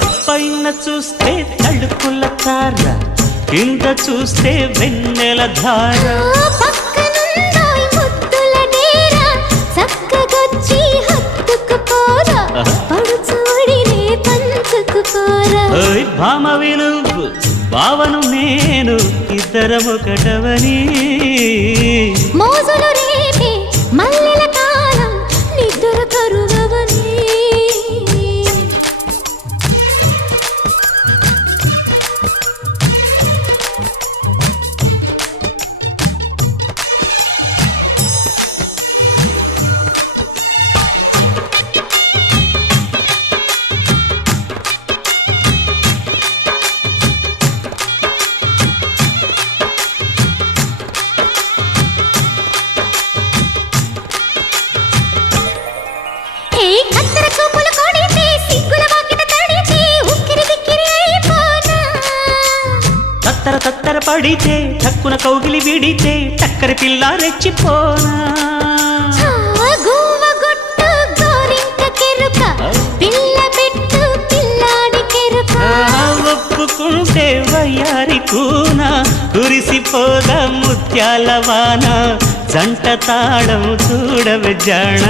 పైన చూస్తే తడుకుల తార, కింద చూస్తే వెన్నెల ధార. పక్కనుందోయ్ ముద్దుల డేరా, చక్కగొచ్చి హత్తుకుపోరా, పడుచూడినే పంచుకుపోరా. ఓయ్ భామ వినువ్వు, భావను నేను, ఇద్దరమొకటవని. మోజులు రేపే మల్లెల కాలం, నిద్ర కరువవని. తత్తర తత్తర పడితే చక్కున కౌగిలి విడితే చక్కరి పిల్ల రెచ్చిపోనా. ఒప్పుకుంటే వయ్యారి కూన, కురిసిపోదా ముత్యాల వాన, జంట తాళం చూడవే జాణ.